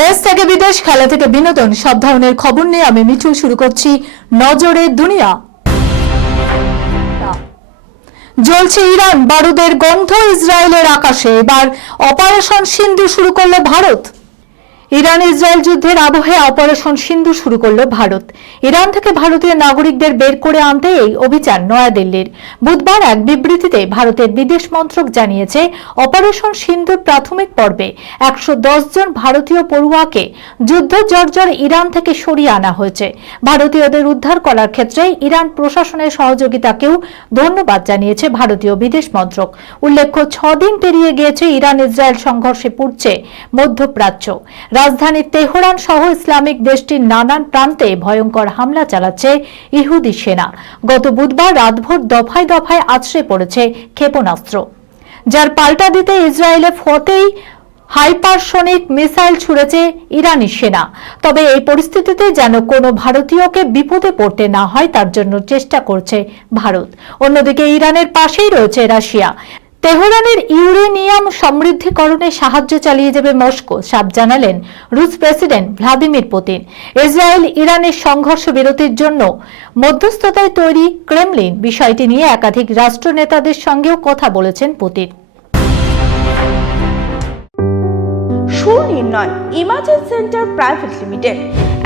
দেশ থেকে বিদেশ খেলা থেকে বিনোদন, সব ধরনের খবর নিয়ে আমি মিঠু শুরু করছি নজরে দুনিয়া। জ্বলছে ইরান, বারুদের গন্ধ ইসরায়েলের আকাশে। এবার অপারেশন সিন্ধু শুরু করল ভারত। ইরান ইসরায়েল যুদ্ধের আবহে অপারেশন সিন্ধু শুরু করল ভারত। ইরান থেকে ভারতীয় নাগরিকদের বের করে আনতে এই অভিযান নয়াদিল্লির। বুধবার এক বিবৃতিতে ভারতের বিদেশ মন্ত্রক জানিয়েছে, অপারেশন সিন্ধুর প্রাথমিক পর্বে একশো জন ভারতীয় পড়ুয়াকে যুদ্ধ জর্জর ইরান থেকে সরিয়ে আনা হয়েছে। ভারতীয়দের উদ্ধার করার ক্ষেত্রে ইরান প্রশাসনের সহযোগিতাকেও ধন্যবাদ জানিয়েছে ভারতীয় বিদেশ মন্ত্রক। উল্লেখ্য ছদিন পেরিয়ে গিয়েছে ইরান ইসরায়েল সংঘর্ষে পুড়ছে মধ্যপ্রাচ্য। রাজধানী তেহরান সহ ইসলামিক দেশটির নানান প্রান্তে ভয়ঙ্কর হামলা চালাচ্ছে ইহুদি সেনা। গত বুধবার রাতভর দফায় দফায় আছড়ে পড়েছে ক্ষেপণাস্ত্র। যার পাল্টা দিতে ইসরায়েলে ফতেই হাইপারসোনিক মিসাইল ছুড়েছে ইরানি সেনা। তবে এই পরিস্থিতিতে যেন কোনো ভারতীয়কে বিপদে পড়তে না হয়, তার জন্য চেষ্টা করছে ভারত। অন্যদিকে ইরানের পাশেই রয়েছে রাশিয়া। তেহরানের ইউরেনিয়াম সমৃদ্ধিকরণে সাহায্য চালিয়ে যাবে মস্কো সাপ জানালেন রুশ প্রেসিডেন্ট ভ্লাদিমির পুতিন। ইসরায়েল ইরানের সংঘর্ষ বিরতির জন্য মধ্যস্থতায় তৈরি ক্রেমলিন বিষয়টি নিয়ে একাধিক রাষ্ট্রনেতাদের সঙ্গেও কথা বলেছেন Putin. Sunirnoy imaging centre private limited.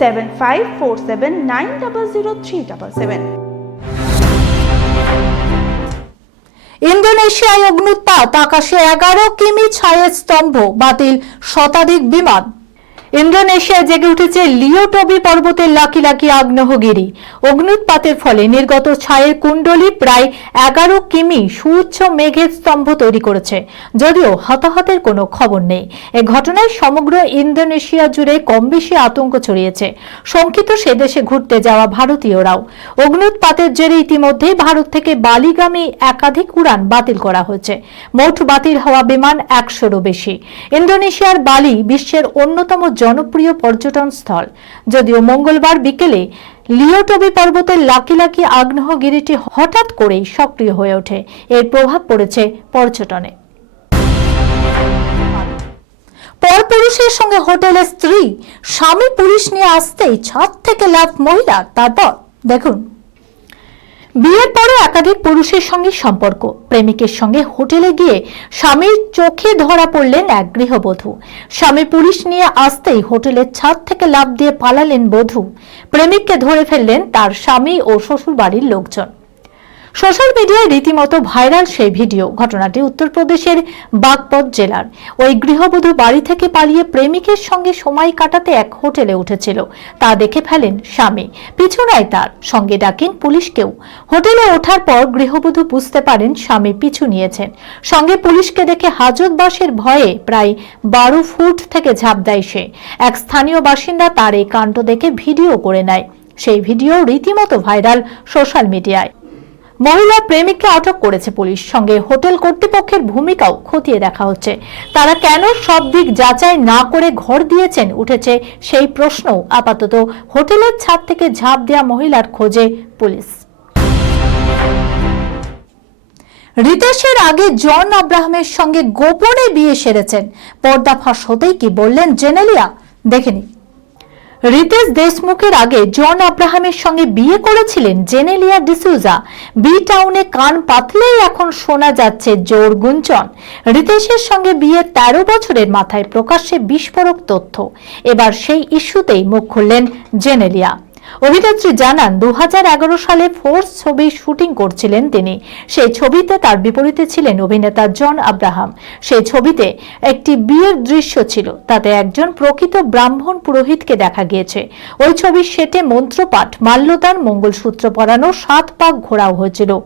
seven five four seven nine double zero three seven ইন্দোনেশিয়ায় অগ্নুৎপাত, আকাশে এগারো কিমি ছায়ের স্তম্ভ, বাতিল শতাধিক বিমান। ইন্দোনেশিয়ায় জেগে উঠেছে লিওটবি পর্বতের লাকি লাকি আগ্নেয়গিরি। অগ্নুৎপাতের ফলে নির্গত ছায়ের কুণ্ডলী প্রায় এগারো কিমি সুউচ্চ মেঘের স্তম্ভ তৈরি করেছে, যদিও হতাহতের কোনো খবর নেই। এ ঘটনায় সমগ্র ইন্দোনেশিয়া জুড়ে কম বেশি আতঙ্ক ছড়িয়েছে। শঙ্কিত সে দেশে ঘুরতে যাওয়া ভারতীয়রাও। অগ্নুৎপাতের জেরে ইতিমধ্যেই ভারত থেকে বালিগামী একাধিক উড়ান বাতিল করা হয়েছে। মোট বাতিল হওয়া বিমান একশোরও বেশি। ইন্দোনেশিয়ার বালি বিশ্বের অন্যতম জনপ্রিয় পর্যটন স্থল। যদিও মঙ্গলবার বিকেলে লিওটবি পর্বতের লাকি লাকি আগ্নেয়গিরিটি হঠাৎ করেই সক্রিয় হয়ে ওঠে। এর প্রভাব পড়েছে পর্যটনে। পরপুরুষের সঙ্গে হোটেলের স্ত্রী, স্বামী পুলিশ নিয়ে আসতেই ছাদ থেকে লাভ মহিলা, তারপর দেখুন। বিয়ের পরে একাধিক পুরুষের সঙ্গে সম্পর্ক। প্রেমিকের সঙ্গে হোটেলে গিয়ে স্বামীর চোখে ধরা পড়লেন এক গৃহবধূ। স্বামী পুলিশ নিয়ে আসতেই হোটেলের ছাদ থেকে লাভ দিয়ে পালালেন বধূ। প্রেমিককে ধরে ফেললেন তার স্বামী ও শ্বশুর বাড়ির লোকজন। সোশ্যাল মিডিয়ায় রীতিমতো ভাইরাল সেই ভিডিও। ঘটনাটি উত্তরপ্রদেশের বাগপত জেলার। ওই গৃহবধূ বাড়ি থেকে পালিয়ে প্রেমিকের সঙ্গে সময় কাটাতে এক হোটেলে উঠেছিল। তা দেখে ফেলেন স্বামী। পিছনায় তার। সঙ্গে ডাকেন পুলিশকেও। হোটেলে ওঠার পর গৃহবধূ বুঝতে পারেন স্বামী পিছু নিয়েছেন। সঙ্গে পুলিশকে দেখে হাজতবাসের ভয়ে প্রায় বারো ফুট থেকে ঝাঁপ দেয় সে। এক স্থানীয় বাসিন্দা তার এই কাণ্ড দেখে ভিডিও করে নেয়। সেই ভিডিও রীতিমতো ভাইরাল সোশ্যাল মিডিয়ায়। মহিলা প্রেমিককে আটক করেছে পুলিশ। সঙ্গে হোটেল কর্তৃপক্ষের ভূমিকাও খতিয়ে দেখা হচ্ছে। তারা কেন সব দিক যাচাই না করে ঘর দিয়েছেন উঠেছে সেই প্রশ্ন আপাতত। হোটেলের ছাদ থেকে ঝাঁপ দেওয়া মহিলার খোঁজে পুলিশ। রিতেশের আগে জন আব্রাহামের সঙ্গে গোপনে বিয়ে সেরেছেন। পর্দা ফাঁস হতেই কি বললেন জেনেলিয়া? দেখে নিন রিতেশ দেশমুখের আগে জন আব্রাহামের সঙ্গে বিয়ে করেছিলেন জেনেলিয়া ডিসুজা। বি টাউনে কান পাতলেই এখন শোনা যাচ্ছে জোর গুঞ্জন। রিতেশের সঙ্গে বিয়ে তেরো বছরের মাথায় প্রকাশ্যে বিস্ফোরক তথ্য। এবার সেই ইস্যুতেই মুখ খুললেন জেনেলিয়া। অভিনেত্রী জানান দু সালে ফোর্স ছবি শুটিং করছিলেন তিনি। সেই ছবিতে তার বিপরীতে ছিলেন অভিনেতা জন আব্রাহাম। সেই ছবিতে একটি বিয়ের দৃশ্য ছিল, তাতে একজন প্রকৃত ব্রাহ্মণ পুরোহিতকে দেখা গিয়েছে। ওই ছবির সেটে মন্ত্রপাঠ, মাল্যদান, মঙ্গলসূত্র পরানো সাত পাক ঘোরাও হয়েছিল।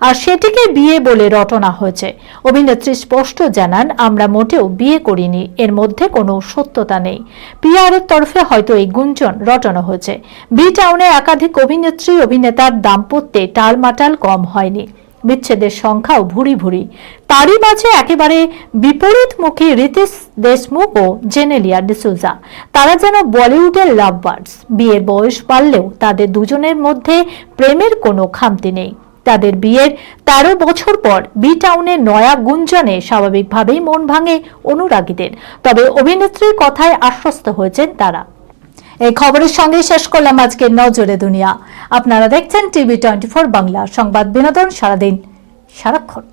আর সেটিকে বিয়ে বলে রটনা হয়েছে। অভিনেত্রী স্পষ্ট জানান, আমরা মোটেও বিয়ে করিনি, এর মধ্যে কোনো সত্যতা নেই। পিআরের তরফে হয়তো এই গুঞ্জন রটানো হয়েছে। বি টাউনে একাধিক অভিনেত্রী, অভিনেতার দাম্পত্যে টালমাটাল কম হয়নি। বিচ্ছেদের সংখ্যাও ভুরি ভুরি। তারই মাঝে একেবারে বিপরীতমুখী রীতিশ দেশমুখ ও জেনেলিয়া ডিসুজা তারা যেন বলিউডের লাভ বার্ডস বিয়ের বয়স বাড়লেও তাদের দুজনের মধ্যে প্রেমের কোনো খামতি নেই। তাদের বিয়ের তেরো বছর পর বি টাউনের নয়া গুঞ্জনে স্বাভাবিকভাবেই মন ভাঙে অনুরাগীদের। তবে অভিনেত্রীর কথায় আশ্বস্ত হয়েছেন তারা। এই খবরের সঙ্গে শেষ করলাম আজকে নজরে দুনিয়া। আপনারা দেখছেন টিভি টোয়েন্টি বাংলা। সংবাদ বিনোদন সারাদিন সারাক্ষণ।